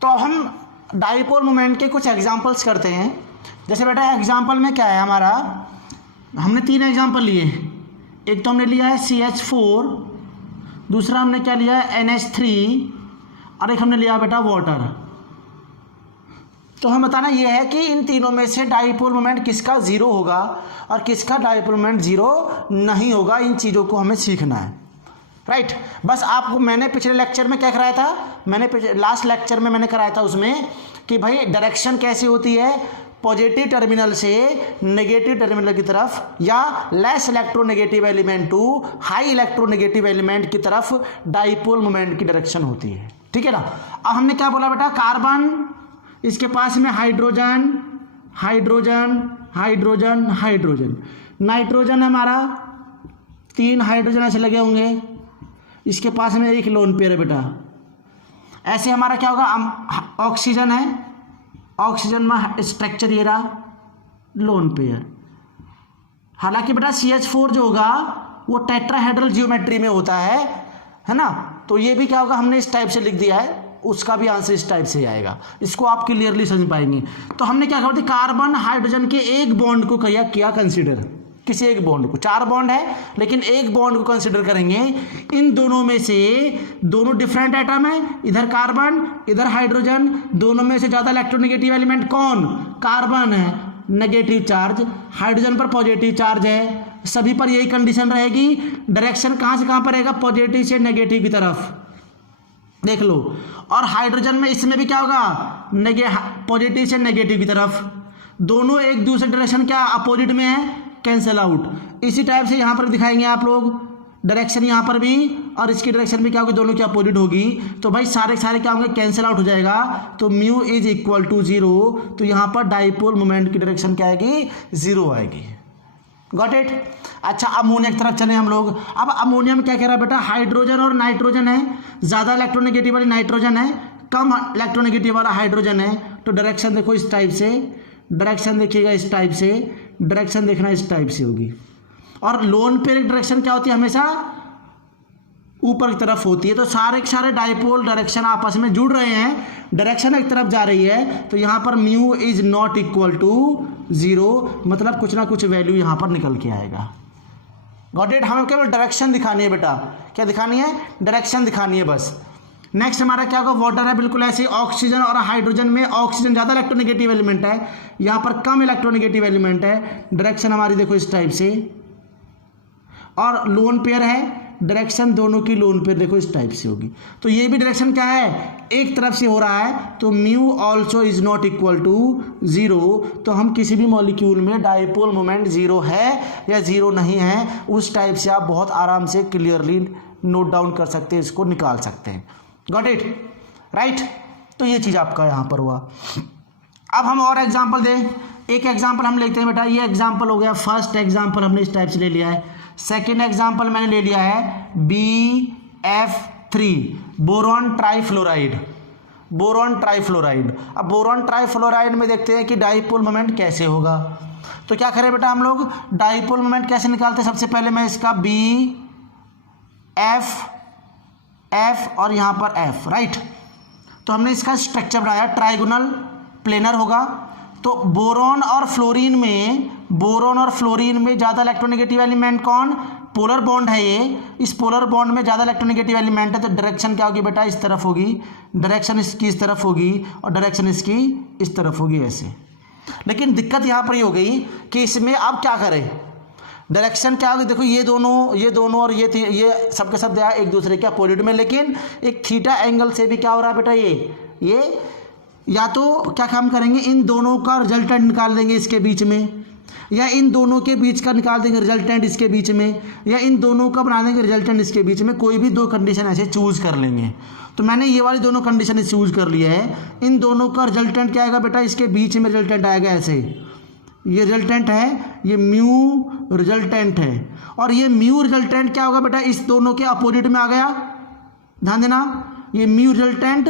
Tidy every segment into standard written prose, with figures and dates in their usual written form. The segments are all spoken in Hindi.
तो हम डाइपोल मोमेंट के कुछ एग्जांपल्स करते हैं। जैसे बेटा एग्जांपल में क्या है हमारा, हमने 3 एग्जांपल लिए। एक तो हमने लिया है CH4, दूसरा हमने क्या लिया है NH3, और एक हमने लिया बेटा वाटर। तो हम बताना ये है कि इन तीनों में से डाइपोल मोमेंट किसका ज़ीरो होगा और किसका डाइपोल मोमेंट ज़ीरो नहीं होगा। इन चीज़ों को हमें सीखना है, राइट। बस आपको मैंने पिछले लेक्चर में क्या कराया था, लास्ट लेक्चर में मैंने कराया था उसमें कि भाई डायरेक्शन कैसे होती है, पॉजिटिव टर्मिनल से नेगेटिव टर्मिनल की तरफ या less electronegative element to high electronegative element की तरफ डाइपोल मोमेंट की डायरेक्शन होती है, ठीक है ना। अब हमने क्या बोला बेटा, कार्बन, इसके पास में hydrogen hydrogen hydrogen hydrogen, nitrogen हमारा 3 हाइड्रोजन ऐसे लगे होंगे, इसके पास में एक लोन पेयर है बेटा। ऐसे हमारा क्या होगा, ऑक्सीजन है, ऑक्सीजन में स्ट्रक्चर ये रहा लोन पेयर। हालांकि बेटा CH4 जो होगा वो टेट्राहेड्रल जियोमेट्री में होता है ना। तो ये भी क्या होगा, हमने इस टाइप से लिख दिया है, उसका भी आंसर इस टाइप से आएगा, इसको आप क्लियरली समझ पाएंगे। तो हमने क्या कहा, कार्बन हाइड्रोजन के एक बॉन्ड को किया कंसिडर, किसी एक बॉन्ड को, 4 बॉन्ड है लेकिन एक बॉन्ड को कंसिडर करेंगे। इन दोनों में से दोनों डिफरेंट एटम है, इधर कार्बन इधर हाइड्रोजन, दोनों में से ज़्यादा इलेक्ट्रोनेगेटिव एलिमेंट कौन, कार्बन है, नेगेटिव चार्ज, हाइड्रोजन पर पॉजिटिव चार्ज है, सभी पर यही कंडीशन रहेगी। डायरेक्शन कहाँ से कहाँ पर रहेगा, पॉजिटिव से नेगेटिव की तरफ, देख लो। और हाइड्रोजन में इसमें भी क्या होगा, पॉजिटिव से नेगेटिव की तरफ, दोनों एक दूसरे डायरेक्शन क्या अपोजिट में है, कैंसिल आउट। इसी टाइप से यहाँ पर दिखाएंगे आप लोग, डायरेक्शन यहाँ पर भी और इसकी डायरेक्शन भी क्या होगी, दोनों की अपोजिट होगी। तो भाई सारे क्या होंगे, कैंसिल आउट हो जाएगा, तो म्यू इज इक्वल टू 0। तो यहाँ पर डाइपोल मोमेंट की डायरेक्शन क्या आएगी, 0 आएगी। Got it. अच्छा, अमोनिया की तरफ चले हम लोग। अब अमोनिया में क्या कह रहा है बेटा, हाइड्रोजन और नाइट्रोजन है, ज़्यादा इलेक्ट्रोनेगेटिव वाली नाइट्रोजन है, कम इलेक्ट्रोनेगेटिव वाला हाइड्रोजन है। तो डायरेक्शन देखो इस टाइप से, डायरेक्शन देखिएगा इस टाइप से, डायरेक्शन देखना इस टाइप से होगी। और लोन पेयर की डायरेक्शन क्या होती है, हमेशा ऊपर की तरफ होती है। तो सारे डाइपोल डायरेक्शन आपस में जुड़ रहे हैं, डायरेक्शन एक तरफ जा रही है, तो यहाँ पर mu is not equal to 0, मतलब कुछ ना कुछ वैल्यू यहाँ पर निकल के आएगा। Got it. हमें केवल डायरेक्शन दिखानी है बेटा, क्या दिखानी है, डायरेक्शन दिखानी है बस। नेक्स्ट हमारा क्या होगा, वाटर है, बिल्कुल ऐसे। ऑक्सीजन और हाइड्रोजन में ऑक्सीजन ज़्यादा इलेक्ट्रोनेगेटिव एलिमेंट है, यहाँ पर कम इलेक्ट्रोनेगेटिव एलिमेंट है। डायरेक्शन हमारी देखो इस टाइप से। और लोन पेयर है, डायरेक्शन दोनों की लोन पेयर देखो इस टाइप से होगी। तो ये भी डायरेक्शन क्या है, एक तरफ से हो रहा है, तो mu also is not equal to 0। तो हम किसी भी मॉलिक्यूल में डाइपोल मोमेंट 0 है या 0 नहीं है, उस टाइप से आप बहुत आराम से क्लियरली नोट डाउन कर सकते हैं, इसको निकाल सकते हैं। Got it, right. तो ये चीज़ आपका यहाँ पर हुआ। अब हम और एग्जाम्पल दें। एक एग्जाम्पल हम लेते हैं बेटा, ये एग्जाम्पल हो गया, फर्स्ट एग्जाम्पल हमने इस टाइप से ले लिया है। सेकेंड एग्जाम्पल मैंने ले लिया है BF3, boron trifluoride, boron trifluoride. अब बोरॉन ट्राइफ्लोराइड में देखते हैं कि डाइपोल मोमेंट कैसे होगा। तो क्या करें बेटा, हम लोग डाइपोल मोमेंट कैसे निकालते हैं। सबसे पहले मैं इसका F और यहाँ पर F, राइट। तो हमने इसका स्ट्रक्चर बनाया, ट्राइगोनल प्लेनर होगा। तो बोरॉन और फ्लोरीन में ज़्यादा इलेक्ट्रोनेगेटिव एलिमेंट कौन, पोलर बॉन्ड है ये। इस पोलर बॉन्ड में ज़्यादा इलेक्ट्रोनेगेटिव एलिमेंट है, तो डायरेक्शन क्या होगी बेटा, इस तरफ होगी, डायरेक्शन इसकी इस तरफ होगी और डायरेक्शन इसकी इस तरफ होगी ऐसे। लेकिन दिक्कत यहाँ पर ये हो गई कि इसमें अब क्या करें, डायरेक्शन क्या होगी, देखो ये दोनों और ये सब के सब एक दूसरे के अपोजिट में, लेकिन एक थीटा एंगल से भी क्या हो रहा है बेटा, ये या तो क्या काम करेंगे, इन दोनों का रिजल्टेंट निकाल देंगे इसके बीच में, या इन दोनों के बीच का निकाल देंगे रिजल्टेंट इसके बीच में, या इन दोनों का बना देंगे रिजल्टेंट इसके बीच में। कोई भी 2 कंडीशन ऐसे चूज कर लेंगे। तो मैंने ये वाली दोनों कंडीशन चूज कर लिया है। इन दोनों का रिजल्टेंट क्या आएगा बेटा, इसके बीच में रिजल्टेंट आएगा ऐसे, ये रिजल्टेंट है, ये म्यू रिजल्टेंट है। और ये म्यू रिजल्टेंट क्या होगा बेटा, इस दोनों के अपोजिट में आ गया, ध्यान देना। ये म्यू रिजल्टेंट,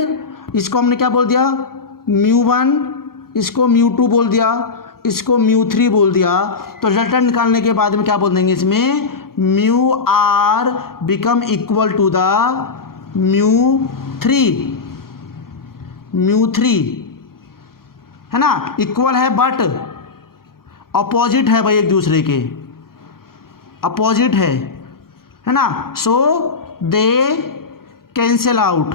इसको हमने क्या बोल दिया, μ1, इसको μ2 बोल दिया, इसको μ3 बोल दिया। तो रिजल्टेंट निकालने के बाद में क्या बोल देंगे, इसमें μr become equal to the μ3। μ3 है ना, इक्वल है बट अपोजिट है भाई, एक दूसरे के अपोजिट है ना, सो दे कैंसिल आउट,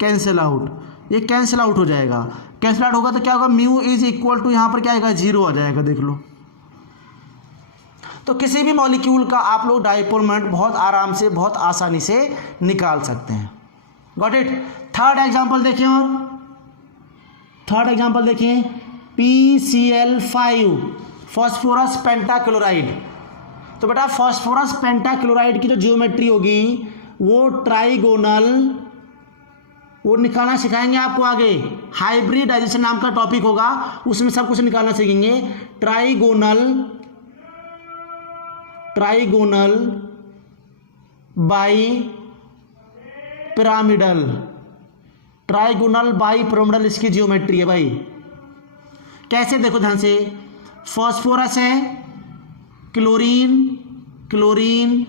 कैंसिल आउट, ये कैंसिल आउट हो जाएगा। कैंसिल आउट होगा तो क्या होगा, म्यू इज इक्वल टू यहाँ पर क्या आएगा, 0 आ जाएगा, देख लो। तो किसी भी मॉलिक्यूल का आप लोग डाइपोल मोमेंट बहुत आराम से, बहुत आसानी से निकाल सकते हैं। Got it. थर्ड एग्जांपल देखें, और थर्ड एग्जांपल देखें, PCl5 फॉस्फोरस पेंटाक्लोराइड। तो बेटा फॉस्फोरस पेंटाक्लोराइड की जो जियोमेट्री होगी वो ट्राइगोनल, वो निकालना सिखाएंगे आपको आगे, हाइब्रिडाइजेशन नाम का टॉपिक होगा, उसमें सब कुछ निकालना सीखेंगे। Trigonal bi pyramidal, trigonal bi pyramidal इसकी जियोमेट्री है भाई। कैसे, देखो ध्यान से, फॉस्फोरस है, क्लोरीन क्लोरीन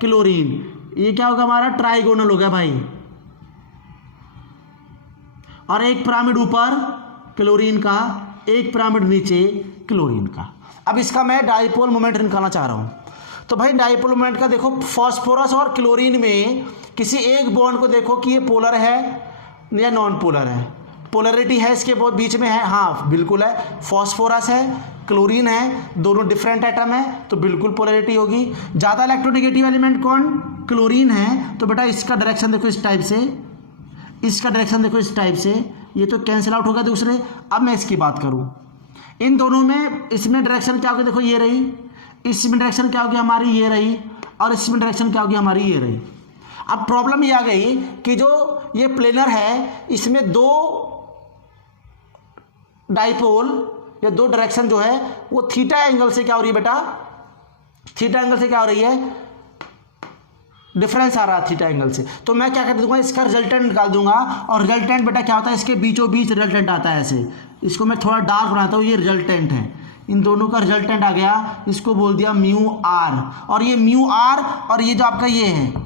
क्लोरीन, ये क्या होगा हमारा, ट्राइगोनल हो गया भाई, और एक पिरामिड ऊपर क्लोरीन का, एक पिरामिड नीचे क्लोरीन का। अब इसका मैं डाइपोल मोमेंट निकालना चाह रहा हूं। तो भाई डाइपोल मोमेंट का देखो, फॉस्फोरस और क्लोरीन में किसी एक बॉन्ड को देखो कि ये पोलर है या नॉन पोलर है, पोलरिटी है इसके बीच में है, हाँ बिल्कुल है। फॉस्फोरस है, क्लोरीन है, दोनों डिफरेंट एटम है तो बिल्कुल पोलरिटी होगी। ज़्यादा इलेक्ट्रोनेगेटिव एलिमेंट कौन, क्लोरीन है, तो बेटा इसका डायरेक्शन देखो इस टाइप से, इसका डायरेक्शन देखो इस टाइप से, ये तो कैंसिल आउट होगा दूसरे। अब मैं इसकी बात करूँ, इन दोनों में, इसमें डायरेक्शन क्या होगी, देखो ये रही, इसमें डायरेक्शन क्या होगी हमारी, ये रही, और इसमें डायरेक्शन क्या होगी हमारी, ये रही। अब प्रॉब्लम ये आ गई कि जो ये प्लेनर है इसमें दो डाइपोल या दो डायरेक्शन जो है वो थीटा एंगल से क्या हो रही है बेटा, थीटा एंगल से क्या हो रही है, डिफरेंस आ रहा है थीटा एंगल से। तो मैं क्या कर दूंगा, इसका रिजल्टेंट निकाल दूंगा, और रिजल्टेंट बेटा क्या होता है, इसके बीचों बीच रिजल्टेंट आता है ऐसे, इसको मैं थोड़ा डार्क बनाता हूँ, ये रिजल्टेंट है, इन दोनों का रिजल्टेंट आ गया, इसको बोल दिया म्यू आर, और ये म्यू आर और ये जो आपका ये है,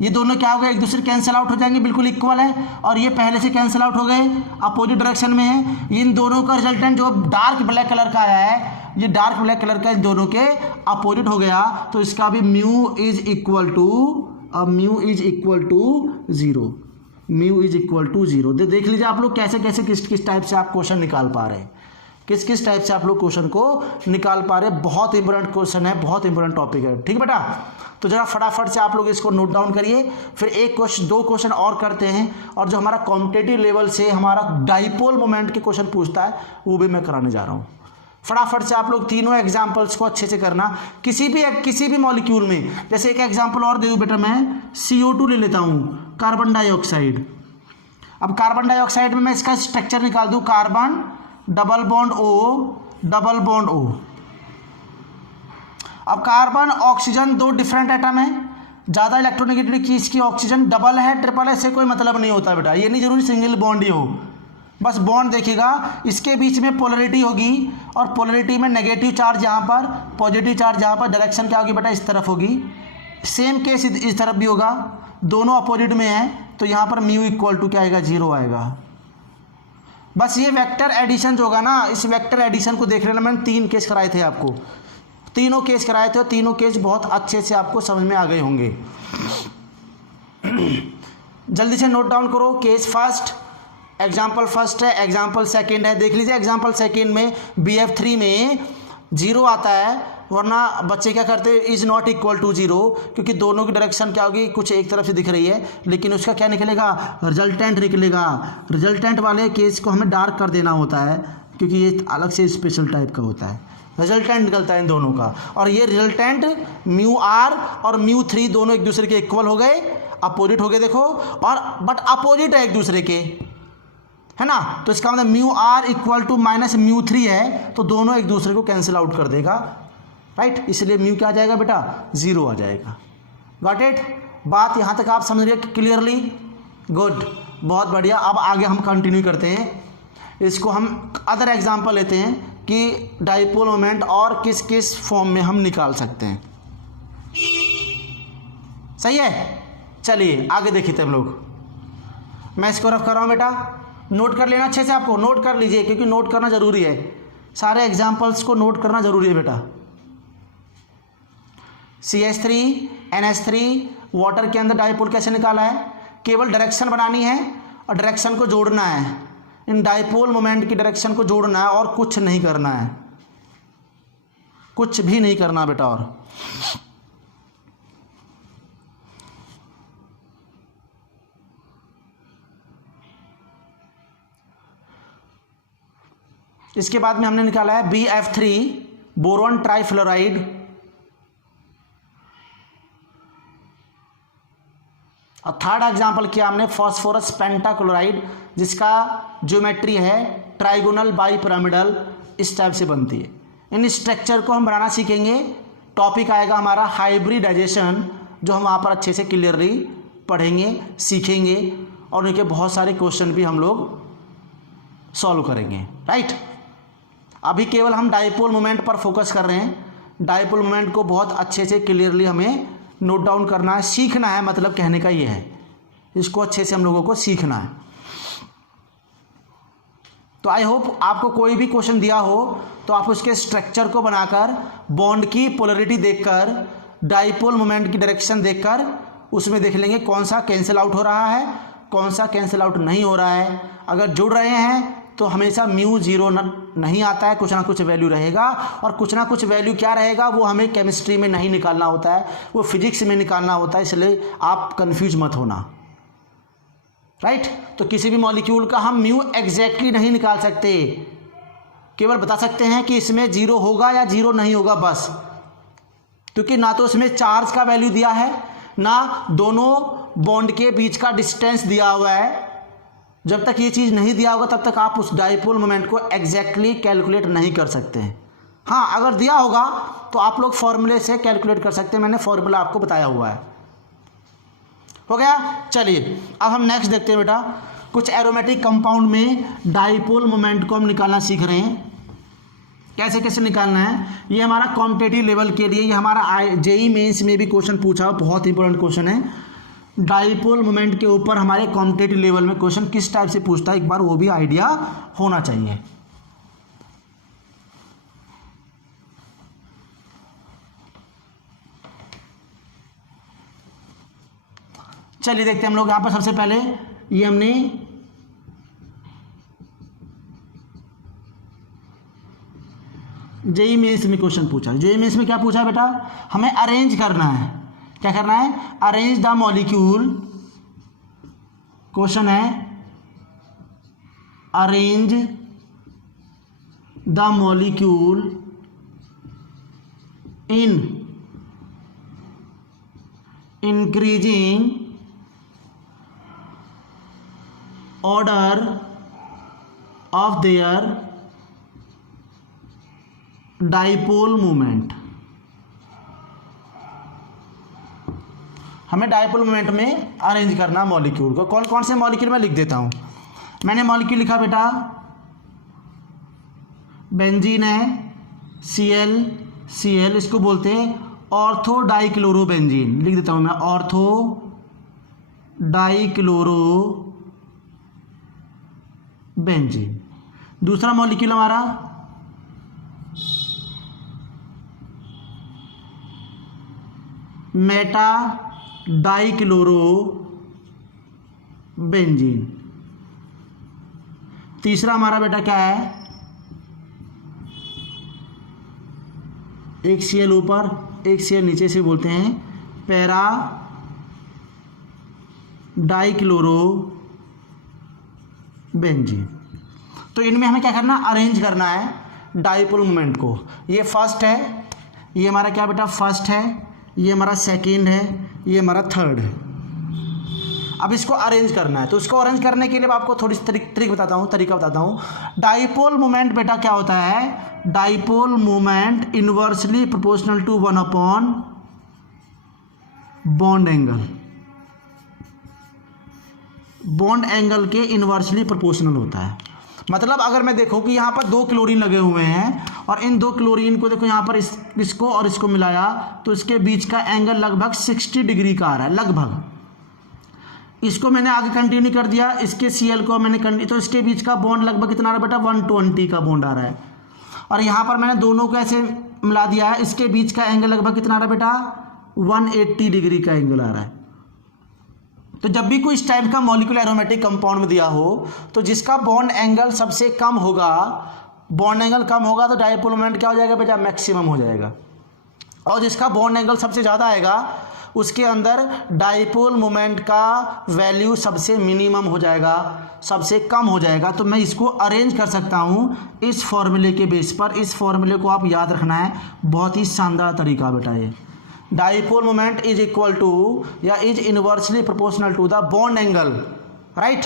ये दोनों क्या हो गए, एक दूसरे कैंसिल आउट हो जाएंगे, बिल्कुल इक्वल है, और ये पहले से कैंसिल आउट हो गए, अपोजिट डायरेक्शन में है। इन दोनों का रिजल्टेंट जो डार्क ब्लैक कलर का आया है, ये डार्क ब्लैक कलर का इन दोनों के अपोजिट हो गया, तो इसका भी म्यू इज इक्वल टू, अब mu is equal to 0, mu is equal to 0। देख लीजिए आप लोग कैसे कैसे किस टाइप से आप क्वेश्चन निकाल पा रहे हैं, किस टाइप से आप लोग क्वेश्चन को निकाल पा रहे हैं। बहुत इंपॉर्टेंट क्वेश्चन है, बहुत इंपॉर्टेंट टॉपिक है, ठीक बेटा। तो जरा फटाफट से आप लोग इसको नोट डाउन करिए, फिर एक क्वेश्चन, दो क्वेश्चन और करते हैं, और जो हमारा कॉम्पिटिटिव लेवल से हमारा डाइपोल मोमेंट के क्वेश्चन पूछता है वो भी मैं कराने जा रहा हूँ। फटाफट से आप लोग तीनों एग्जाम्पल्स को अच्छे से करना, किसी भी मॉलिक्यूल में। जैसे एक एग्जाम्पल और दे दूँ बेटा, मैं CO2 ले लेता हूँ, कार्बन डाइऑक्साइड। अब कार्बन डाइऑक्साइड में मैं इसका स्ट्रक्चर निकाल दूँ, carbon double bond O, double bond O। अब कार्बन ऑक्सीजन दो डिफरेंट एटम है, ज़्यादा इलेक्ट्रोनेगेटिविटी की इसकी ऑक्सीजन, डबल है ट्रिपल है, इससे कोई मतलब नहीं होता बेटा, ये नहीं जरूरी सिंगल बॉन्ड ही हो, बस बॉन्ड देखिएगा, इसके बीच में पोलरिटी होगी, और पोलरिटी में नेगेटिव चार्ज यहाँ पर, पॉजिटिव चार्ज यहाँ पर, डायरेक्शन क्या होगी बेटा, इस तरफ होगी। सेम केस इस तरफ भी होगा, दोनों अपोजिट में है, तो यहाँ पर म्यू इक्वल टू क्या आएगा, 0 आएगा। बस ये वेक्टर एडिशन जो होगा ना, इस वेक्टर एडिशन को देख लेना, मैंने 3 केस कराए थे आपको, तीनों केस कराए थे, और तीनों केस बहुत अच्छे से आपको समझ में आ गए होंगे। जल्दी से नोट डाउन करो, केस फर्स्ट, एग्जाम्पल फर्स्ट है, एग्जाम्पल सेकंड है। देख लीजिए एग्जाम्पल सेकंड में BF3 में 0 आता है, वरना बच्चे क्या करते हैं, इज़ नॉट इक्वल टू 0, क्योंकि दोनों की डायरेक्शन क्या होगी, कुछ एक तरफ से दिख रही है, लेकिन उसका क्या निकलेगा, रिजल्टेंट निकलेगा। रिजल्टेंट वाले केस को हमें डार्क कर देना होता है, क्योंकि ये अलग से स्पेशल टाइप का होता है, रिजल्टेंट निकलता है इन दोनों का। और ये रिजल्टेंट μr और μ3 दोनों एक दूसरे के इक्वल हो गए, अपोजिट हो गए देखो, और बट अपोजिट है एक दूसरे के, है ना, तो इसका मतलब μr इक्वल टू माइनस μ3 है, तो दोनों एक दूसरे को कैंसिल आउट कर देगा, राइट, इसलिए म्यू क्या आ जाएगा बेटा, 0 आ जाएगा। गॉट इट, बात यहाँ तक आप समझ रहे हैं क्लियरली, गुड, बहुत बढ़िया। अब आगे हम कंटिन्यू करते हैं, इसको हम अदर एग्जांपल लेते हैं कि डाइपोल मोमेंट और किस किस फॉर्म में हम निकाल सकते हैं। सही है, चलिए आगे देखिए हम लोग। मैं इसको रफ कर रहा हूँ बेटा, नोट कर लेना अच्छे से, आपको नोट कर लीजिए क्योंकि नोट करना ज़रूरी है, सारे एग्जाम्पल्स को नोट करना ज़रूरी है बेटा। CH3NH3 वाटर के अंदर डाइपोल कैसे निकाला है, केवल डायरेक्शन बनानी है और डायरेक्शन को जोड़ना है, इन डाइपोल मोमेंट की डायरेक्शन को जोड़ना है और कुछ नहीं करना है, कुछ भी नहीं करना बेटा। और इसके बाद में हमने निकाला है BF3 बोरॉन ट्राइफ्लोराइड, और थर्ड एग्जांपल किया हमने फास्फोरस पेंटाक्लोराइड, जिसका ज्योमेट्री है ट्राइगोनल बाइपिरामिडल, इस टाइप से बनती है। इन स्ट्रक्चर को हम बनाना सीखेंगे। टॉपिक आएगा हमारा हाइब्रिडाइजेशन, जो हम वहाँ पर अच्छे से क्लियरली पढ़ेंगे, सीखेंगे, और उनके बहुत सारे क्वेश्चन भी हम लोग सॉल्व करेंगे, राइट। अभी केवल हम डाइपोल मोमेंट पर फोकस कर रहे हैं। डाइपोल मोमेंट को बहुत अच्छे से क्लियरली हमें नोट डाउन करना है, सीखना है, मतलब कहने का ये है, इसको अच्छे से हम लोगों को सीखना है। तो आई होप आपको कोई भी क्वेश्चन दिया हो तो आप उसके स्ट्रक्चर को बनाकर, बॉन्ड की पोलरिटी देखकर, डाइपोल मोमेंट की डायरेक्शन देखकर उसमें देख लेंगे कौन सा कैंसिल आउट हो रहा है, कौन सा कैंसिल आउट नहीं हो रहा है। अगर जुड़ रहे हैं तो हमेशा म्यू जीरो नहीं आता है, कुछ ना कुछ वैल्यू रहेगा, और कुछ ना कुछ वैल्यू क्या रहेगा वो हमें केमिस्ट्री में नहीं निकालना होता है, वो फिजिक्स में निकालना होता है, इसलिए आप कंफ्यूज मत होना, राइट। तो किसी भी मॉलिक्यूल का हम म्यू एग्जैक्टली नहीं निकाल सकते, केवल बता सकते हैं कि इसमें जीरो होगा या जीरो नहीं होगा बस, क्योंकि ना तो इसमें चार्ज का वैल्यू दिया है, ना दोनों बॉन्ड के बीच का डिस्टेंस दिया हुआ है। जब तक ये चीज़ नहीं दिया होगा तब तक आप उस डाइपोल मोमेंट को एग्जैक्टली कैलकुलेट नहीं कर सकते हैं। हाँ, अगर दिया होगा तो आप लोग फॉर्मूले से कैलकुलेट कर सकते हैं, मैंने फॉर्मूला आपको बताया हुआ है। हो गया, चलिए अब हम नेक्स्ट देखते हैं बेटा। कुछ एरोमेटिक कंपाउंड में डाइपोल मोमेंट को हम निकालना सीख रहे हैं, कैसे कैसे निकालना है। ये हमारा कॉम्पिटिटिव लेवल के लिए, ये हमारा जेई मेंस में भी क्वेश्चन पूछा, बहुत इंपॉर्टेंट क्वेश्चन है। डाइपोल मोमेंट के ऊपर हमारे कॉम्पिटिटिव लेवल में क्वेश्चन किस टाइप से पूछता है, एक बार वो भी आइडिया होना चाहिए। चलिए देखते हैं हम लोग यहाँ पर। सबसे पहले ये हमने जेई मेंस में क्वेश्चन पूछा। जेई मेंस में क्या पूछा बेटा, हमें अरेंज करना है, क्या करना है, अरेंज द मॉलिक्यूल। क्वेश्चन है arrange the molecule in increasing order of their dipole moment. हमें डाइपोल मोमेंट में अरेंज करना मॉलिक्यूल को। कौन कौन से मॉलिक्यूल में लिख देता हूँ। मैंने मॉलिक्यूल लिखा बेटा, बेंजीन है, Cl, इसको बोलते हैं ऑर्थो डाइक्लोरोबेंजीन। लिख देता हूँ मैं, ऑर्थो डाइक्लोरोबेंजीन। दूसरा मॉलिक्यूल हमारा मेटा डाइक्लोरोबेंजीन। तीसरा हमारा बेटा क्या है, एक Cl ऊपर एक Cl नीचे से बोलते हैं पैरा डाइक्लोरोबेंजीन। तो इनमें हमें क्या करना, अरेंज करना है डाइपोल मोमेंट को। ये फर्स्ट है, ये हमारा क्या बेटा फर्स्ट है, ये हमारा सेकेंड है, ये हमारा थर्ड है। अब इसको अरेंज करना है, तो इसको अरेंज करने के लिए आपको थोड़ी सी तरीका बताता हूँ। डाइपोल मोमेंट बेटा क्या होता है, dipole moment inversely proportional to 1 upon bond angle. Bond angle के इनवर्सली प्रोपोर्शनल होता है। मतलब अगर मैं देखूं कि यहाँ पर 2 क्लोरीन लगे हुए हैं और इन 2 क्लोरीन को देखो यहाँ पर इसको और इसको मिलाया तो इसके बीच का एंगल लगभग 60 डिग्री का आ रहा है, लगभग। इसको मैंने आगे कंटिन्यू कर दिया, इसके Cl को मैंने कंटिन्यू, तो इसके बीच का बॉन्ड लगभग कितना आ रहा है बेटा 120 का बॉन्ड आ रहा है। और यहाँ पर मैंने दोनों को ऐसे मिला दिया है, इसके बीच का एंगल लगभग कितना आ रहा है बेटा 180 डिग्री का एंगल आ रहा है। तो जब भी कोई इस टाइप का मॉलिक्यूलर एरोमेटिक कंपाउंड में दिया हो तो जिसका बॉन्ड एंगल सबसे कम होगा, बॉन्ड एंगल कम होगा तो डायपोल मोमेंट क्या हो जाएगा बेटा मैक्सिमम हो जाएगा, और जिसका बॉन्ड एंगल सबसे ज़्यादा आएगा उसके अंदर डायपोल मोमेंट का वैल्यू सबसे मिनिमम हो जाएगा, सबसे कम हो जाएगा। तो मैं इसको अरेंज कर सकता हूँ इस फॉर्मूले के बेस पर। इस फॉर्मूले को आप याद रखना है, बहुत ही शानदार तरीका बेटा ये। Dipole moment is equal to या is inversely proportional to the bond angle, right.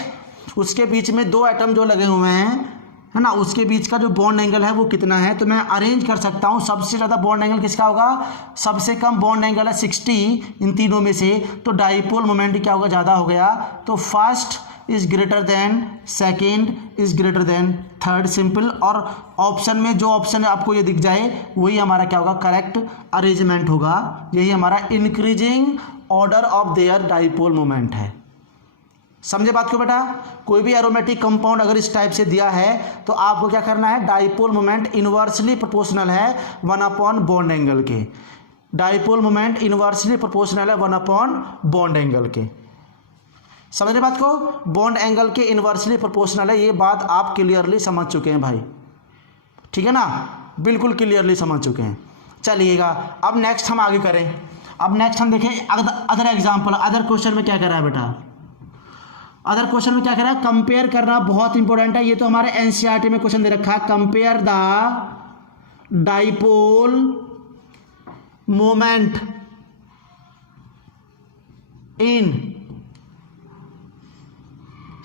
उसके बीच में दो एटम जो लगे हुए हैं है ना, उसके बीच का जो बॉन्ड एंगल है वो कितना है, तो मैं अरेंज कर सकता हूँ। सबसे ज़्यादा बॉन्ड एंगल किसका होगा, सबसे कम बॉन्ड एंगल है 60 इन तीनों में से, तो डायपोल मोमेंट क्या होगा ज़्यादा हो गया, तो first is greater than second is greater than third, simple. और ऑप्शन में जो ऑप्शन आपको ये दिख जाए वही हमारा क्या होगा, करेक्ट अरेंजमेंट होगा। यही हमारा increasing order of their dipole moment है। समझे बात को बेटा। कोई भी एरोमेटिक कंपाउंड अगर इस टाइप से दिया है तो आपको क्या करना है, डायपोल मोमेंट इनवर्सली प्रोपोर्शनल है 1 बॉन्ड एंगल के। डायपोल मोमेंट इनवर्सली प्रोपोर्शनल है 1 बॉन्ड एंगल के। समझ रहे बात को, बॉन्ड एंगल के इनवर्सली प्रोपोर्शनल है, ये बात आप क्लियरली समझ चुके हैं भाई, ठीक है ना, बिल्कुल क्लियरली समझ चुके हैं। चलिएगा अब नेक्स्ट हम आगे करें। अब नेक्स्ट हम देखें अदर एग्जाम्पल। अदर क्वेश्चन में क्या कर रहा है बेटा, अदर क्वेश्चन में क्या कर रहा है, कंपेयर करना बहुत इंपॉर्टेंट है। ये तो हमारे एनसीईआरटी में क्वेश्चन दे रखा है, compare the dipole moment in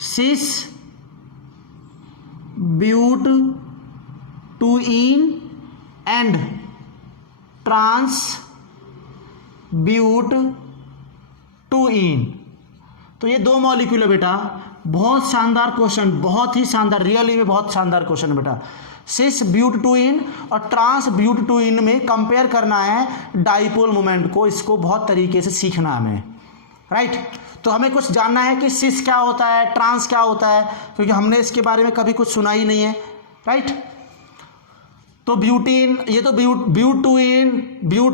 cis butene and trans butene. तो ये दो मॉलिक्यूल है बेटा, बहुत शानदार क्वेश्चन, बहुत ही शानदार, रियली में बहुत शानदार क्वेश्चन है बेटा। सिस ब्यूट टूइन और ट्रांस ब्यूट टूइन में कंपेयर करना है डाइपोल मोमेंट को, इसको बहुत तरीके से सीखना है हमें, राइट। तो हमें कुछ जानना है कि सिस क्या होता है, ट्रांस क्या होता है, क्योंकि हमने इसके बारे में कभी कुछ सुना ही नहीं है, राइट। तो ब्यूटीन, ये तो ब्यूट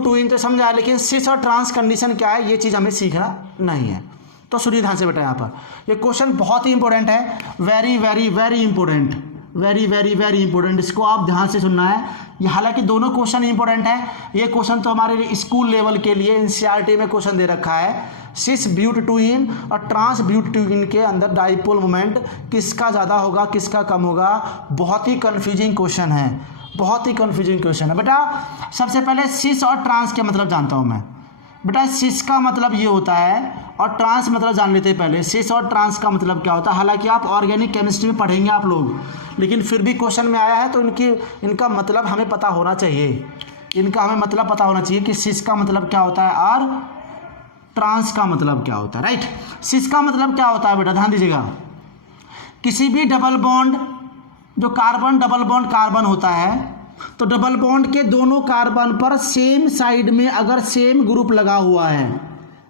टूइन तो समझा, लेकिन सिस और ट्रांस कंडीशन क्या है ये चीज़ हमें सीखना नहीं है। तो सुनिए ध्यान से बेटा, यहाँ पर ये क्वेश्चन बहुत ही इंपॉर्टेंट है, very very very important, very very very important, इसको आप ध्यान से सुनना है। ये हालांकि दोनों क्वेश्चन इंपॉर्टेंट है, ये क्वेश्चन तो हमारे स्कूल लेवल के लिए एनसीईआरटी में क्वेश्चन दे रखा है। सिस ब्यूट टूइन और ट्रांस ब्यूट टूइन के अंदर डाइपोल मोमेंट किसका ज़्यादा होगा, किसका कम होगा, बहुत ही कन्फ्यूजिंग क्वेश्चन है, बहुत ही कन्फ्यूजिंग क्वेश्चन है बेटा। सबसे पहले सिस और ट्रांस के मतलब जानता हूँ मैं बेटा। सिस का मतलब ये होता है और ट्रांस मतलब जान लेते हैं पहले। सिस और ट्रांस का मतलब क्या होता है, हालांकि आप ऑर्गेनिक केमिस्ट्री में पढ़ेंगे आप लोग, लेकिन फिर भी क्वेश्चन में आया है तो इनका मतलब हमें पता होना चाहिए, इनका हमें मतलब पता होना चाहिए कि सिस का मतलब क्या होता है और ट्रांस का मतलब क्या होता है, राइट। सिस का मतलब क्या होता है बेटा, ध्यान दीजिएगा, किसी भी डबल बॉन्ड, जो कार्बन डबल बॉन्ड कार्बन होता है, तो डबल बॉन्ड के दोनों कार्बन पर सेम साइड में अगर सेम ग्रुप लगा हुआ है,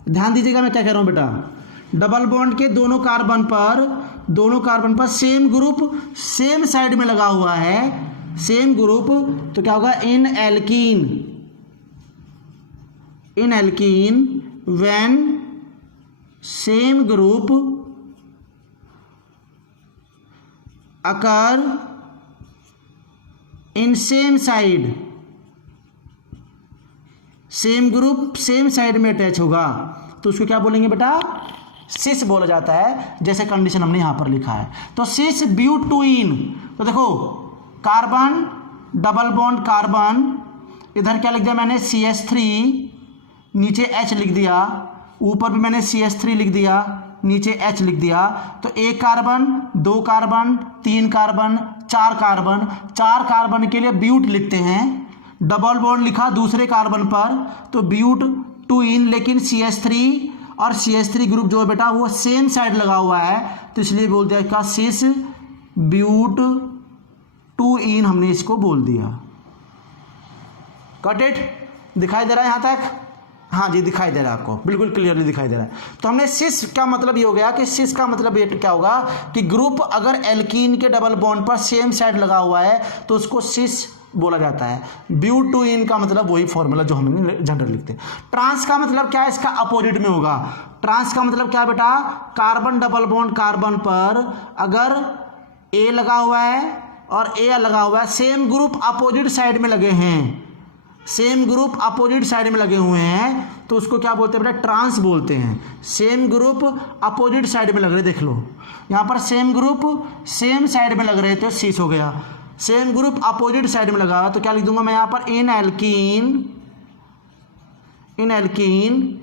ध्यान दीजिएगा मैं क्या कह रहा हूँ बेटा, डबल बॉन्ड के दोनों कार्बन पर सेम ग्रुप सेम साइड में लगा हुआ है, सेम ग्रुप, तो क्या होगा, in alkene when same group occur in same side, same group same side में अटैच होगा, तो उसको क्या बोलेंगे बेटा, सिस बोला जाता है, जैसे कंडीशन हमने यहां पर लिखा है। तो सिस ब्यूट टूइन, तो देखो कार्बन डबल बॉन्ड कार्बन, इधर क्या लिख दिया मैंने CH3, नीचे H लिख दिया, ऊपर भी मैंने CH3 लिख दिया, नीचे H लिख दिया। तो एक कार्बन, दो कार्बन, तीन कार्बन, चार कार्बन के लिए ब्यूट लिखते हैं। डबल बॉन्ड लिखा दूसरे कार्बन पर तो ब्यूट टूइन, लेकिन CH3 और CH3 ग्रुप जो है बेटा वो सेम साइड लगा हुआ है, तो इसलिए बोल दिया इसका सिस ब्यूट टूइन, हमने इसको बोल दिया। गॉट इट, दिखाई दे रहा है यहाँ तक, हाँ जी दिखाई दे रहा है आपको, बिल्कुल क्लियरली दिखाई दे रहा है। तो हमने सिस का मतलब ये हो गया कि सिस का मतलब ये क्या होगा कि ग्रुप अगर एल्कीन के डबल बॉन्ड पर सेम साइड लगा हुआ है तो उसको सिस बोला जाता है। ब्यूटोइन का मतलब वही फॉर्मूला जो हम जनरल लिखते हैं। ट्रांस का मतलब क्या है, इसका अपोजिट में होगा। ट्रांस का मतलब क्या बेटा, कार्बन डबल बॉन्ड कार्बन पर अगर ए लगा हुआ है और ए लगा हुआ है, सेम ग्रुप अपोजिट साइड में लगे हैं, सेम ग्रुप अपोजिट साइड में लगे हुए हैं तो उसको क्या बोलते हैं बेटा, ट्रांस बोलते हैं। सेम ग्रुप अपोजिट साइड में लग रहे, देख लो यहाँ पर सेम ग्रुप सेम साइड में लग रहे थे, सिस हो गया। सेम ग्रुप अपोजिट साइड में लगा तो क्या लिख दूंगा मैं यहाँ पर, in alkene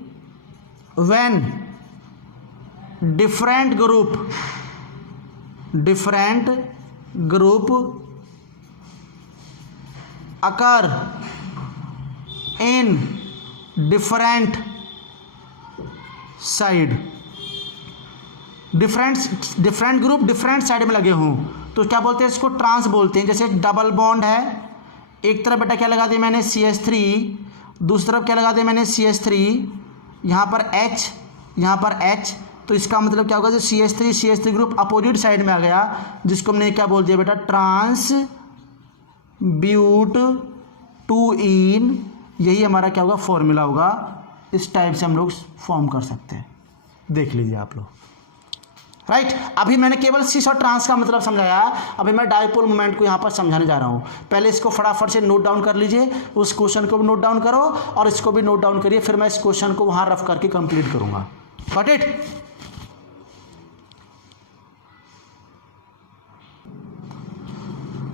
when different group occur in different side, different group different side में लगे हों तो क्या बोलते हैं, इसको ट्रांस बोलते हैं। जैसे डबल बॉन्ड है, एक तरफ बेटा क्या लगा दिया मैंने CH3, दूसरी तरफ क्या लगा दिया मैंने CH3, यहाँ पर H, यहाँ पर H, तो इसका मतलब क्या होगा, जो CH3 ग्रुप अपोजिट साइड में आ गया जिसको हमने क्या बोल दिया बेटा, ट्रांस ब्यूट टू इन, यही हमारा क्या होगा फॉर्मूला होगा। इस टाइप से हम लोग फॉर्म कर सकते हैं, देख लीजिए आप लोग, राइट। अभी मैंने केवल सिस और ट्रांस का मतलब समझाया, अभी मैं डायपोल मोमेंट को यहाँ पर समझाने जा रहा हूँ। पहले इसको फटाफट से नोट डाउन कर लीजिए, उस क्वेश्चन को भी नोट डाउन करो और इसको भी नोट डाउन करिए, फिर मैं इस क्वेश्चन को वहाँ रफ करके कंप्लीट करूँगा। Got it?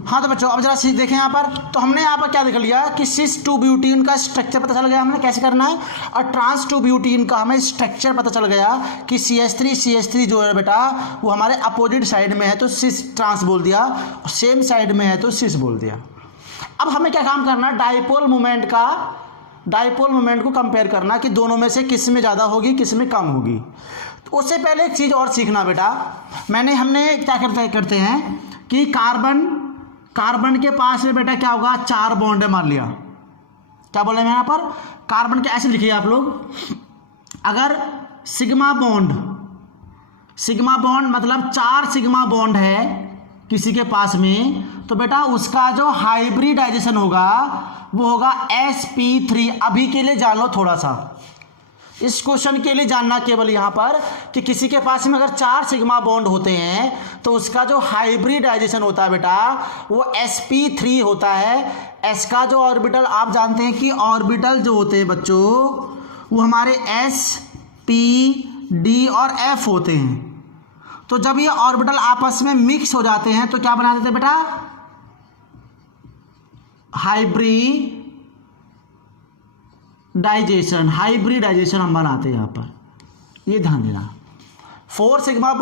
हाँ तो बच्चों अब जरा सीख देखें यहाँ पर, तो हमने यहाँ पर क्या देख लिया कि सिस 2-ब्यूटीन का स्ट्रक्चर पता चल गया हमें कैसे करना है, और ट्रांस 2-ब्यूटीन का हमें स्ट्रक्चर पता चल गया कि CH3 जो है बेटा वो हमारे अपोजिट साइड में है तो सिस ट्रांस बोल दिया, सेम साइड में है तो सिस बोल दिया। अब हमें क्या काम करना है, डायपोल मोमेंट को कंपेयर करना कि दोनों में से किस में ज़्यादा होगी किस में कम होगी। तो उससे पहले एक चीज़ और सीखना बेटा, हमने क्या करते हैं कि कार्बन के पास में बेटा क्या होगा, 4 बॉन्ड है मान लिया, क्या बोले मैं यहाँ पर, कार्बन के ऐसे लिखिए आप लोग, अगर सिग्मा बॉन्ड मतलब 4 सिग्मा बॉन्ड है किसी के पास में, तो बेटा उसका जो हाइब्रिडाइजेशन होगा वो होगा sp3। अभी के लिए जान लो थोड़ा सा, इस क्वेश्चन के लिए जानना केवल यहाँ पर कि किसी के पास में अगर 4 सिग्मा बॉन्ड होते हैं तो उसका जो हाइब्रिडाइजेशन होता है बेटा वो sp3 होता है। s का जो ऑर्बिटल आप जानते हैं कि ऑर्बिटल जो होते हैं बच्चों वो हमारे s, p, d और f होते हैं। तो जब ये ऑर्बिटल आपस में मिक्स हो जाते हैं तो क्या बना देते हैं बेटा, हाइब्रिडाइजेशन हम बनाते हैं यहाँ पर, ये ध्यान देना। 4 सिग्मा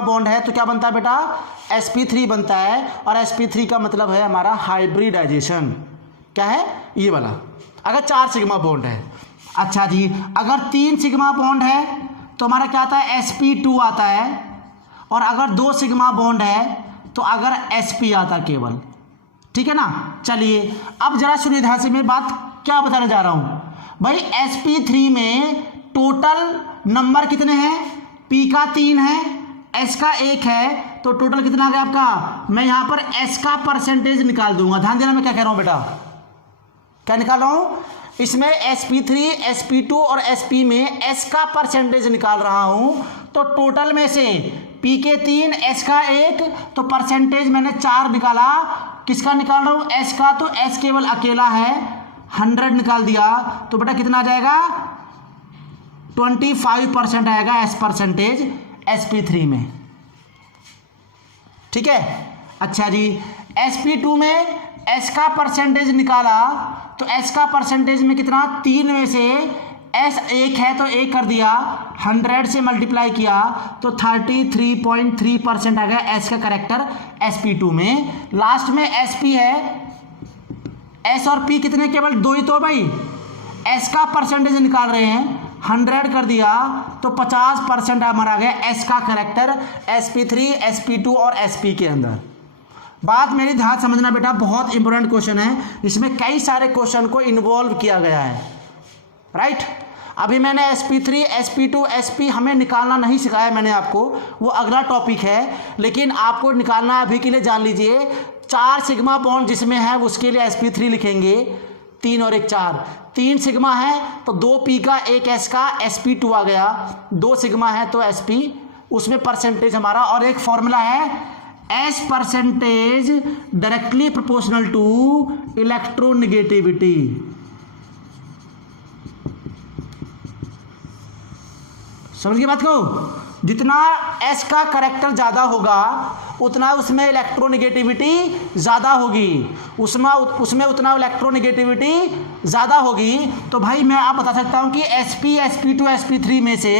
बॉन्ड है तो क्या बनता है बेटा, sp3 बनता है, और sp3 का मतलब है हमारा हाइब्रिडाइजेशन, क्या है ये वाला, अगर 4 सिग्मा बॉन्ड है। अच्छा जी, अगर 3 सिग्मा बॉन्ड है तो हमारा क्या आता है, sp2 आता है, और अगर 2 सिग्मा बॉन्ड है तो अगर sp आता केवल, ठीक है ना। चलिए अब जरा सुनिए ध्यान से, मैं बात क्या बताने जा रहा हूं भाई, sp3 में टोटल नंबर कितने हैं, p का 3 है, s का 1 है, तो टोटल कितना आ गया आपका, मैं यहां पर s का परसेंटेज निकाल दूंगा। ध्यान देना मैं क्या कह रहा हूं बेटा, क्या निकाल रहा हूं, इसमें sp3, sp2 और sp में s का परसेंटेज निकाल रहा हूं। तो टोटल में से p के 3, s का 1, तो परसेंटेज मैंने 4 निकाला, किसका निकाल रहा हूं, s का, तो s केवल अकेला है, 100 निकाल दिया तो बेटा कितना आ जाएगा, 25% आएगा s परसेंटेज sp3 में, ठीक है। अच्छा जी, sp2 में s का परसेंटेज निकाला तो s का परसेंटेज में कितना, 3 में से s 1 है तो 1 कर दिया, 100 से मल्टीप्लाई किया तो 33.3% आ गया s का करेक्टर sp2 में। लास्ट में sp है, s और p कितने, केवल 2 ही तो भाई, s का परसेंटेज निकाल रहे हैं, 100 कर दिया तो 50% हमारा आ गया s का करेक्टर sp3, sp2 और sp के अंदर। बात मेरी ध्यान समझना बेटा, बहुत इंपॉर्टेंट क्वेश्चन है, इसमें कई सारे क्वेश्चन को इन्वॉल्व किया गया है, राइट। अभी मैंने sp3, sp2, sp हमें निकालना नहीं सिखाया मैंने आपको, वो अगला टॉपिक है, लेकिन आपको निकालना है। अभी के लिए जान लीजिए 4 सिग्मा बॉन्ड जिसमें है उसके लिए sp3 लिखेंगे, 3 और 1 4, 3 सिग्मा है तो 2 p का 1 s का sp2 आ गया, 2 सिग्मा है तो sp, उसमें परसेंटेज हमारा, और एक फॉर्मूला है S percentage directly proportional to electronegativity. समझ गए बात को? जितना S का करेक्टर ज़्यादा होगा उतना उसमें इलेक्ट्रोनेगेटिविटी ज़्यादा होगी, उसमें उतना इलेक्ट्रोनेगेटिविटी ज़्यादा होगी। तो भाई मैं आप बता सकता हूँ कि sp, sp2, sp3 में से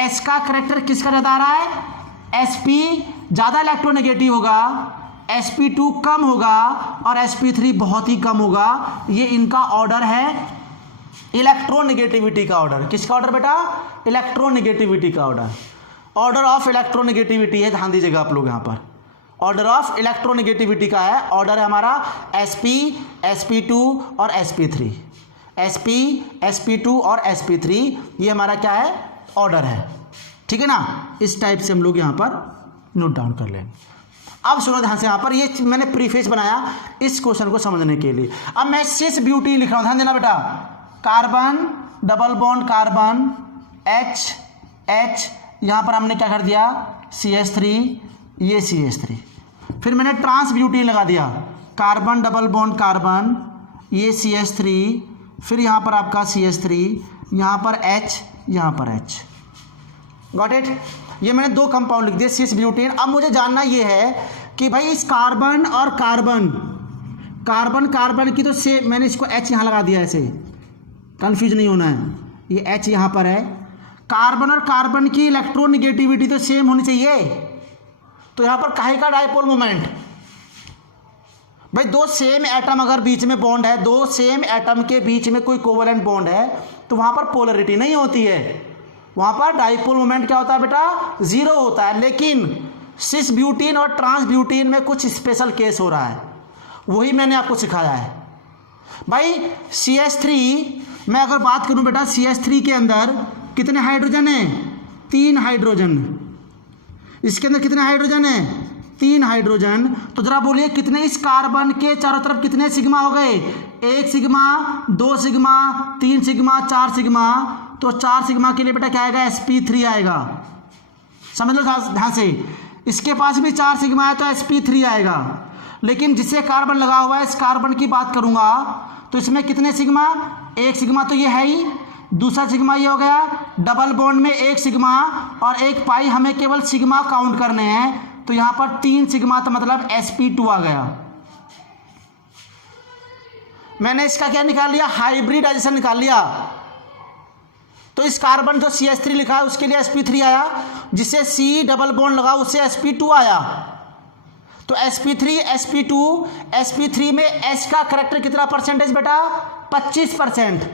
S का करेक्टर किसका ज़्यादा आ रहा है? sp ज़्यादा इलेक्ट्रोनेगेटिव होगा, sp2 कम होगा और sp3 बहुत ही कम होगा। ये इनका ऑर्डर है, इलेक्ट्रोनेगेटिविटी का ऑर्डर। किसका ऑर्डर बेटा? इलेक्ट्रोनेगेटिविटी का ऑर्डर। ऑर्डर ऑफ इलेक्ट्रोनेगेटिविटी है, ध्यान दीजिएगा आप लोग यहाँ पर। ऑर्डर ऑफ इलेक्ट्रोनेगेटिविटी का है, ऑर्डर है हमारा sp, sp2 और sp3। sp, sp2 और sp3 ये हमारा क्या है? ऑर्डर है, ठीक है ना। इस टाइप से हम लोग यहाँ पर नोट डाउन कर लेंगे। अब सुनो ध्यान से, यहाँ पर ये मैंने प्रीफेस बनाया इस क्वेश्चन को समझने के लिए। अब मैं सिस ब्यूटी लिख रहा हूँ, ध्यान देना बेटा। Carbon double bond carbon H H, यहाँ पर हमने क्या कर दिया? CH3, ये CH3। फिर मैंने ट्रांस ब्यूटीन लगा दिया, कार्बन डबल बॉन्ड कार्बन, ये CH3, फिर यहाँ पर आपका CH3, यहाँ पर H, यहाँ पर H। Got it? ये मैंने 2 कंपाउंड लिख दिए सिस ब्यूटेन। अब मुझे जानना ये है कि भाई इस कार्बन और कार्बन की तो से मैंने इसको H यहाँ लगा दिया, ऐसे कंफ्यूज नहीं होना है, ये H यहाँ पर है। कार्बन और कार्बन की इलेक्ट्रोनेगेटिविटी तो सेम होनी चाहिए, तो यहाँ पर काहे का डायपोल मोमेंट? भाई 2 सेम एटम अगर बीच में बॉन्ड है, 2 सेम एटम के बीच में कोई कोवेलेंट बॉन्ड है तो वहाँ पर पोलरिटी नहीं होती है, वहाँ पर डाइपोल मोमेंट क्या होता है बेटा? 0 होता है। लेकिन सिस ब्यूटीन और ट्रांस ब्यूटीन में कुछ स्पेशल केस हो रहा है, वही मैंने आपको सिखाया है। भाई CH3 मैं अगर बात करूँ बेटा, CH3 के अंदर कितने हाइड्रोजन हैं? 3 हाइड्रोजन। इसके अंदर कितने हाइड्रोजन हैं? 3 हाइड्रोजन। तो जरा बोलिए कितने इस कार्बन के चारों तरफ कितने सिग्मा हो गए? 1 सिग्मा, 2 सिग्मा, 3 सिग्मा, 4 सिग्मा। तो 4 सिग्मा के लिए बेटा क्या आएगा? sp3 आएगा। समझ लो ध्यान से, इसके पास भी 4 सिग्मा है तो sp3 आएगा। लेकिन जिससे कार्बन लगा हुआ है, इस कार्बन की बात करूंगा तो इसमें कितने सिग्मा? 1 सिग्मा तो ये है ही, दूसरा सिग्मा ये हो गया, डबल बॉन्ड में 1 सिग्मा और 1 पाई, हमें केवल सिग्मा काउंट करने हैं, तो यहां पर 3 सिग्मा, तो मतलब sp2 आ गया। मैंने इसका क्या निकाल लिया? हाइब्रिडाइजेशन निकाल लिया। तो इस कार्बन जो CH3 लिखा है उसके लिए sp3 आया, जिससे C डबल बॉन्ड लगा उससे sp2 आया। तो sp3, sp3 में S का करेक्टर कितना परसेंटेज बेटा? 25%।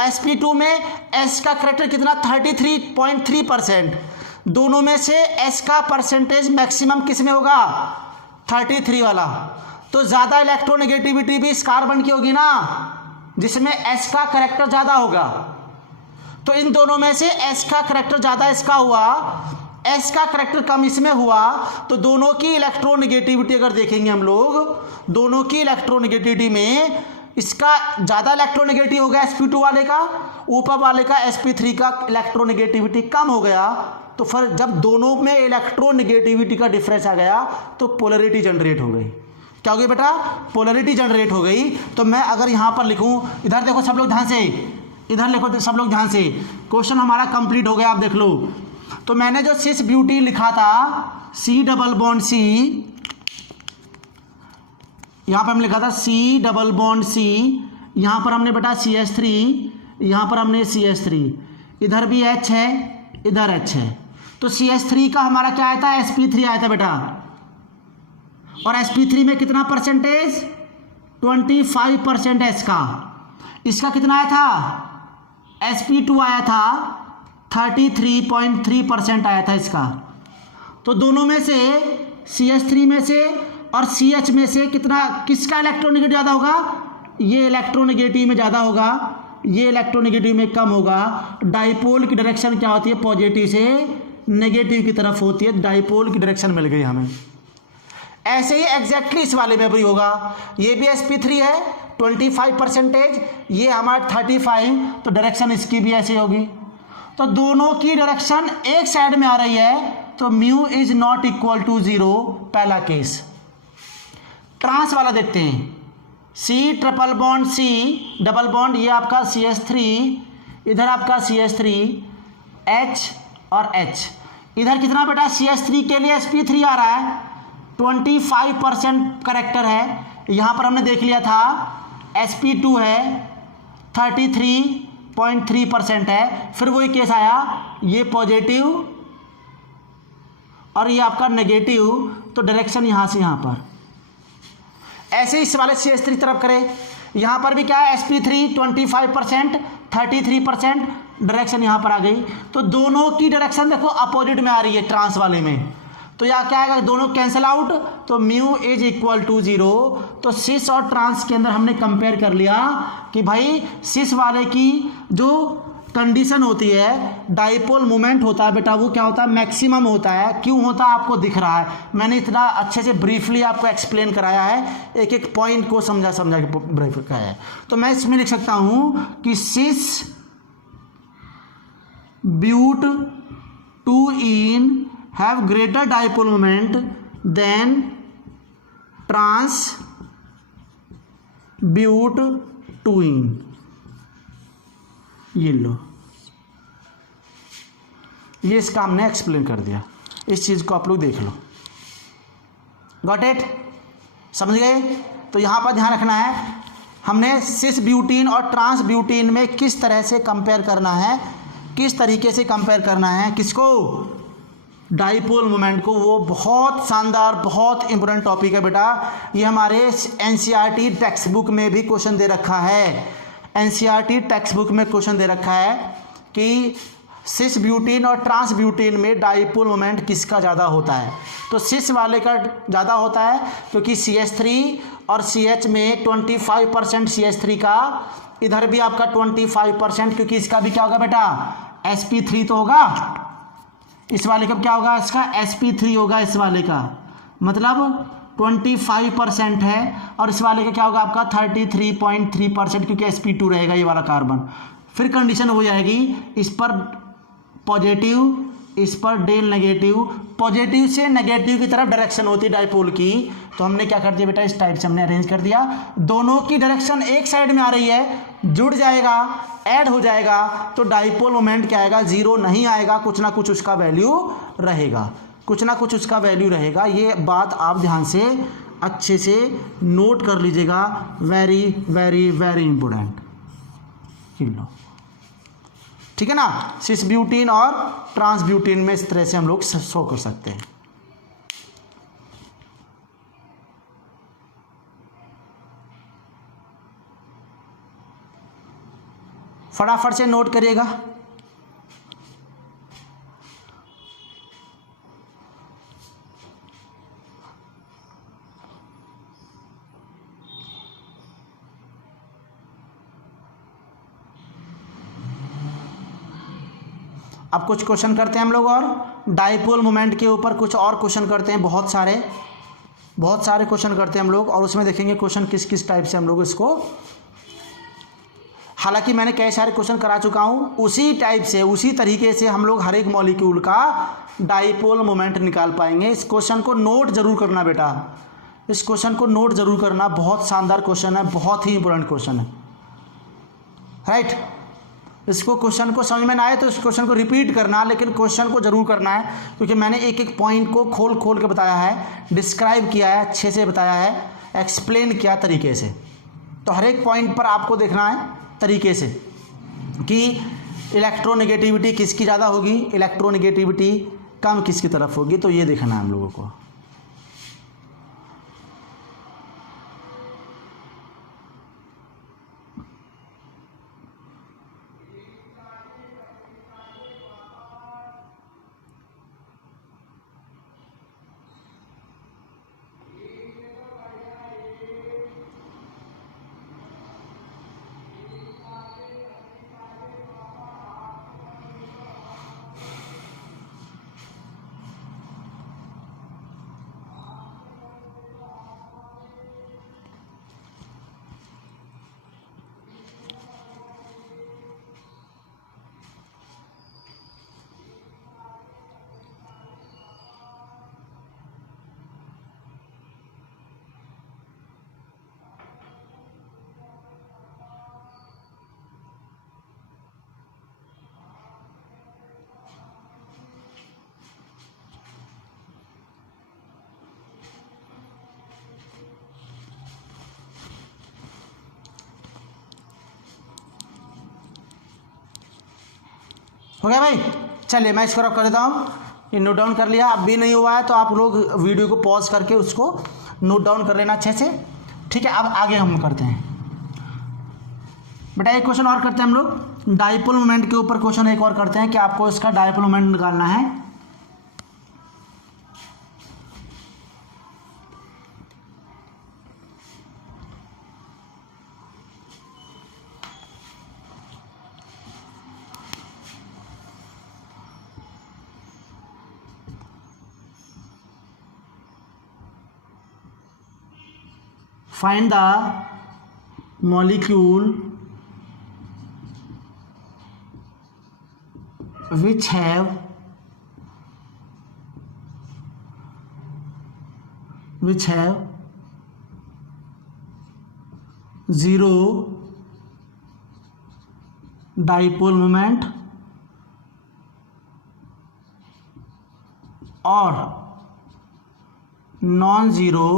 sp2 में S का करेक्टर कितना? 33.3%। दोनों में से S का परसेंटेज मैक्सिमम किस में होगा? 33 वाला। तो ज़्यादा इलेक्ट्रोनेगेटिविटी भी इस कार्बन की होगी ना, जिसमें S का करेक्टर ज़्यादा होगा। तो इन दोनों में से S का करेक्टर ज़्यादा इसका हुआ, S का करेक्टर कम इसमें हुआ, तो दोनों की इलेक्ट्रोनेगेटिविटी अगर देखेंगे हम लोग, दोनों की इलेक्ट्रोनेगेटिविटी में इसका ज़्यादा इलेक्ट्रोनेगेटिव हो गया sp2 वाले का, ऊपर वाले का sp3 का इलेक्ट्रोनेगेटिविटी कम हो गया। तो फिर जब दोनों में इलेक्ट्रोनेगेटिविटी का डिफरेंस आ गया तो पोलरिटी जनरेट हो गई। क्या हो गई बेटा? पोलरिटी जनरेट हो गई। तो मैं अगर यहाँ पर लिखूँ, इधर देखो सब लोग ध्यान से, इधर लिखो सब लोग ध्यान से, क्वेश्चन हमारा कंप्लीट हो गया, आप देख लो। तो मैंने जो सिस ब्यूटी लिखा था, C डबल बॉन्ड C, यहाँ पर हमने लिखा था C डबल बॉन्ड C, यहाँ पर हमने बेटा CH3, यहाँ पर हमने CH3, इधर भी H है, इधर H है। तो CH3 का हमारा क्या आया था? sp3 आया था बेटा। और sp3 में कितना परसेंटेज? 25% है इसका। इसका कितना आया था? sp2 आया था 33.3% आया था इसका। तो दोनों में से CH3 में से और CH में से कितना, किसका इलेक्ट्रोनेगेटिव ज़्यादा होगा? ये इलेक्ट्रोनेगेटिव में ज़्यादा होगा। ये इलेक्ट्रोनेगेटिव में कम होगा। डाइपोल की डायरेक्शन क्या होती है, पॉजिटिव से नेगेटिव की तरफ होती है। डाइपोल की डायरेक्शन मिल गई हमें। ऐसे ही एग्जैक्टली इस वाले में भी होगा। ये भी sp3 है 25%, ये हमारा 35, तो डायरेक्शन इसकी भी ऐसे होगी। तो दोनों की डायरेक्शन एक साइड में आ रही है, तो mu is not equal to 0, पहला केस। ट्रांस वाला देखते हैं। C triple bond C double bond, ये आपका CH3, इधर आपका CH3 H और H। इधर कितना बेटा, CH3 के लिए sp3 आ रहा है, 25% करेक्टर है। यहाँ पर हमने देख लिया था sp2 है 33.3% है। फिर वही केस आया, ये पॉजिटिव और ये आपका नेगेटिव, तो डायरेक्शन यहाँ से यहाँ पर। ऐसे इस वाले CH3 तरफ करें, यहाँ पर भी क्या है, sp3 25%, 33%, डायरेक्शन यहाँ पर आ गई। तो दोनों की डायरेक्शन देखो अपोजिट में आ रही है ट्रांस वाले में, तो यहाँ क्या आएगा, दोनों कैंसिल आउट, तो म्यू इज इक्वल टू 0। तो सिस और ट्रांस के अंदर हमने कंपेयर कर लिया कि भाई सिस वाले की जो कंडीशन होती है, डाइपोल मोमेंट होता है बेटा, वो क्या होता है, मैक्सिमम होता है। क्यों होता है आपको दिख रहा है, मैंने इतना अच्छे से ब्रीफली आपको एक्सप्लेन कराया है, एक एक पॉइंट को समझा के ब्रीफ कराया है। तो मैं इसमें लिख सकता हूं कि सिस ब्यूट 2 have greater dipole moment than trans but 2 ये लो, ये इसका हमने एक्सप्लेन कर दिया। इस चीज को आप लोग देख लो, गॉट इट, समझ गए। तो यहां पर ध्यान रखना है, हमने सिस ब्यूटीन और ट्रांस ब्यूटीन में किस तरह से कंपेयर करना है, किस तरीके से कंपेयर करना है, किसको, डाइपोल मोमेंट को। वो बहुत शानदार, बहुत इंपॉर्टेंट टॉपिक है बेटा। ये हमारे एनसीईआरटी टेक्स्ट बुक में भी क्वेश्चन दे रखा है। एनसीईआरटी टेक्स्ट बुक में क्वेश्चन दे रखा है कि सिस ब्यूटीन और ट्रांस ब्यूटीन में डाइपोल मोमेंट किसका ज़्यादा होता है। तो सिस वाले का ज़्यादा होता है क्योंकि CH3 और CH में 25% CH3 का, इधर भी आपका 25%, क्योंकि इसका भी क्या होगा बेटा, sp3 तो होगा। इस वाले का क्या होगा, इसका sp3 होगा, इस वाले का मतलब 25% है, और इस वाले का क्या होगा आपका 33.3%, क्योंकि sp2 रहेगा ये वाला कार्बन। फिर कंडीशन हो जाएगी, इस पर पॉजिटिव, इस पर डेल नेगेटिव, पॉजिटिव से नेगेटिव की तरफ डायरेक्शन होती है डाइपोल की। तो हमने क्या कर दिया बेटा, इस टाइप से हमने अरेंज कर दिया, दोनों की डायरेक्शन एक साइड में आ रही है, जुड़ जाएगा, ऐड हो जाएगा, तो डाइपोल मोमेंट क्या आएगा, 0 नहीं आएगा, कुछ ना कुछ उसका वैल्यू रहेगा, कुछ ना कुछ उसका वैल्यू रहेगा। ये बात आप ध्यान से अच्छे से नोट कर लीजिएगा, वेरी वेरी वेरी इंपॉर्टेंट। ठीक है ना, सिस ब्यूटीन और ट्रांस ब्यूटीन में इस तरह से हम लोग शो कर सकते हैं। फटाफट से नोट करिएगा। अब कुछ क्वेश्चन करते हैं हम लोग, और डाइपोल मोमेंट के ऊपर कुछ और क्वेश्चन करते हैं, बहुत सारे क्वेश्चन करते हैं हम लोग, और उसमें देखेंगे क्वेश्चन किस किस टाइप से हम लोग इसको, हालांकि मैंने कई सारे क्वेश्चन करा चुका हूं, उसी टाइप से, उसी तरीके से हम लोग हर एक मॉलिक्यूल का डाइपोल मोमेंट निकाल पाएंगे। इस क्वेश्चन को नोट जरूर करना बेटा, इस क्वेश्चन को नोट जरूर करना, बहुत शानदार क्वेश्चन है, बहुत ही इंपॉर्टेंट क्वेश्चन है, राइट। इसको क्वेश्चन को समझ में ना आए तो इस क्वेश्चन को रिपीट करना, लेकिन क्वेश्चन को जरूर करना है, क्योंकि मैंने एक एक पॉइंट को खोल खोल के बताया है, डिस्क्राइब किया है, अच्छे से बताया है, एक्सप्लेन किया तरीके से। तो हर एक पॉइंट पर आपको देखना है तरीके से कि इलेक्ट्रोनेगेटिविटी किसकी ज़्यादा होगी, इलेक्ट्रोनेगेटिविटी कम किसकी तरफ होगी, तो ये देखना है हम लोगों को। हो गया भाई? चलिए मैं इसको रब कर देता हूँ, ये नोट डाउन कर लिया। अब भी नहीं हुआ है तो आप लोग वीडियो को पॉज करके उसको नोट डाउन कर लेना अच्छे से, ठीक है। अब आगे हम करते हैं बेटा, एक क्वेश्चन और करते हैं हम लोग, डाइपोल मोमेंट के ऊपर क्वेश्चन एक और करते हैं कि आपको इसका डाइपोल मोमेंट निकालना है। Find the molecule which have zero dipole moment or non-zero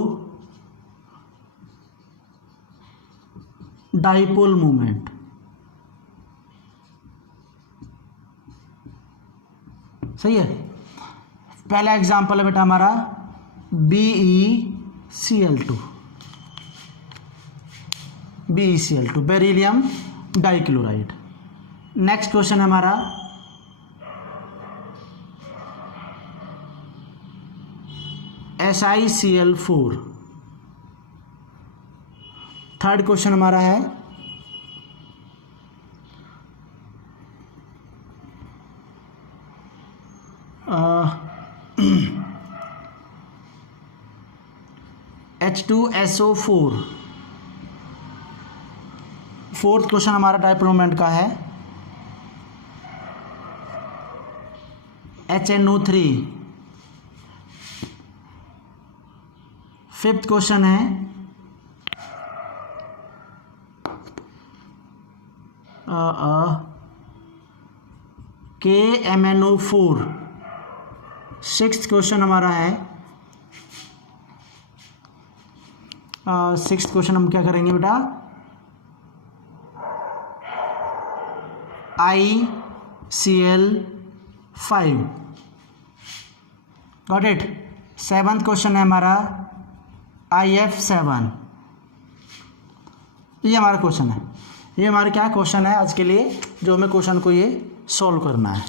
dipole moment. सही है। पहला एग्जांपल है बेटा हमारा BeCl2, beryllium dichloride. Next question है हमारा SiCl4। थर्ड क्वेश्चन हमारा है H2SO4। फोर्थ क्वेश्चन हमारा डाइपोल मोमेंट का है HNO3। फिफ्थ क्वेश्चन है KMNO4। सिक्स्थ क्वेश्चन हमारा है सिक्स्थ क्वेश्चन हम क्या करेंगे बेटा, ICl5। Got it. Seventh question है हमारा IF7। ये हमारा क्वेश्चन है, ये हमारे क्या क्वेश्चन है आज के लिए, जो हमें क्वेश्चन को ये सॉल्व करना है।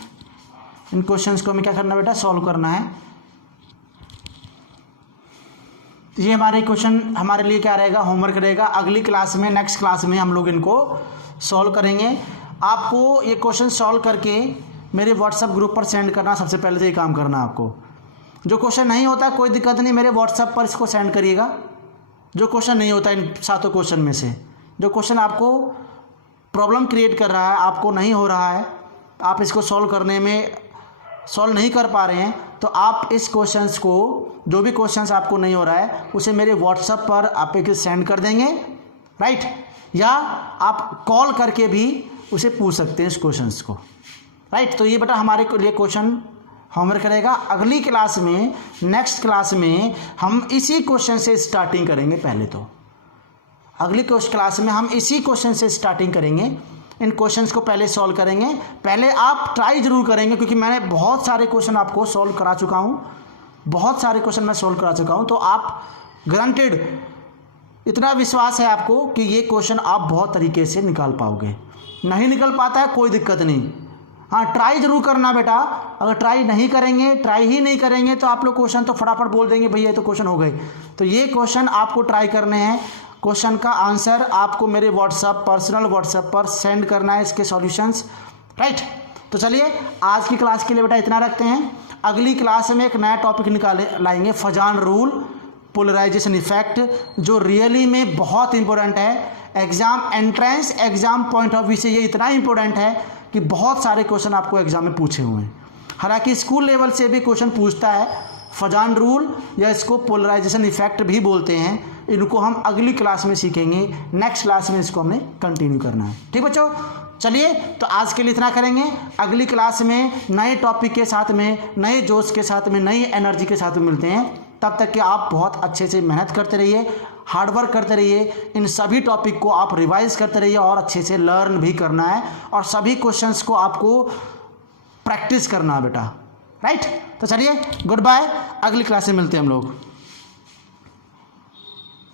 इन क्वेश्चंस को हमें क्या करना है बेटा, सॉल्व करना है। ये हमारे क्वेश्चन हमारे लिए क्या रहेगा, होमवर्क रहेगा। अगली क्लास में, नेक्स्ट क्लास में हम लोग इनको सॉल्व करेंगे। आपको ये क्वेश्चन सॉल्व करके मेरे व्हाट्सएप ग्रुप पर सेंड करना, सबसे पहले तो ये काम करना आपको। जो क्वेश्चन नहीं होता कोई दिक्कत नहीं, मेरे व्हाट्सएप पर इसको सेंड करिएगा। जो क्वेश्चन नहीं होता इन 7 क्वेश्चन में से, जो क्वेश्चन आपको प्रॉब्लम क्रिएट कर रहा है, आपको नहीं हो रहा है, आप इसको सॉल्व करने में सॉल्व नहीं कर पा रहे हैं, तो आप इस क्वेश्चंस को, जो भी क्वेश्चंस आपको नहीं हो रहा है, उसे मेरे व्हाट्सएप पर आप एक सेंड कर देंगे, राइट। या आप कॉल करके भी उसे पूछ सकते हैं इस क्वेश्चंस को, राइट। तो ये बेटा हमारे लिए क्वेश्चन होमवर्क रहेगा। अगली क्लास में, नेक्स्ट क्लास में हम इसी क्वेश्चन से स्टार्टिंग करेंगे। पहले तो अगली क्लास में हम इसी क्वेश्चन से स्टार्टिंग करेंगे, इन क्वेश्चंस को पहले सॉल्व करेंगे। पहले आप ट्राई ज़रूर करेंगे, क्योंकि मैंने बहुत सारे क्वेश्चन आपको सॉल्व करा चुका हूँ, बहुत सारे क्वेश्चन मैं सॉल्व करा चुका हूँ। तो आप ग्रांटेड, इतना विश्वास है आपको कि ये क्वेश्चन आप बहुत तरीके से निकाल पाओगे। नहीं निकल पाता है कोई दिक्कत नहीं, हाँ ट्राई ज़रूर करना बेटा। अगर ट्राई नहीं करेंगे, ट्राई ही नहीं करेंगे, तो आप लोग क्वेश्चन तो फटाफट बोल देंगे भैया ये तो क्वेश्चन हो गए। तो ये क्वेश्चन आपको ट्राई करने हैं। क्वेश्चन का आंसर आपको मेरे व्हाट्सएप, पर्सनल व्हाट्सएप पर सेंड करना है, इसके सॉल्यूशंस, राइट। तो चलिए आज की क्लास के लिए बेटा इतना रखते हैं। अगली क्लास में एक नया टॉपिक लाएंगे, फजान रूल, पोलराइजेशन इफेक्ट, जो रियली में बहुत इंपॉर्टेंट है। Exam entrance exam point of view से ये इतना इंपॉर्टेंट है कि बहुत सारे क्वेश्चन आपको एग्जाम में पूछे हुए हैं। हालांकि स्कूल लेवल से भी क्वेश्चन पूछता है फजान रूल, या इसको पोलराइजेशन इफेक्ट भी बोलते हैं। इनको हम अगली क्लास में सीखेंगे, नेक्स्ट क्लास में इसको हमने कंटिन्यू करना है। ठीक बच्चों, चलिए तो आज के लिए इतना करेंगे। अगली क्लास में नए टॉपिक के साथ में, नए जोश के साथ में, नई एनर्जी के साथ में मिलते हैं। तब तक कि आप बहुत अच्छे से मेहनत करते रहिए, हार्डवर्क करते रहिए। इन सभी टॉपिक को आप रिवाइज करते रहिए और अच्छे से लर्न भी करना है। और सभी क्वेश्चंस को आपको प्रैक्टिस करना बेटा, राइट। तो चलिए गुड बाय, अगली क्लास में मिलते हैं हम लोग।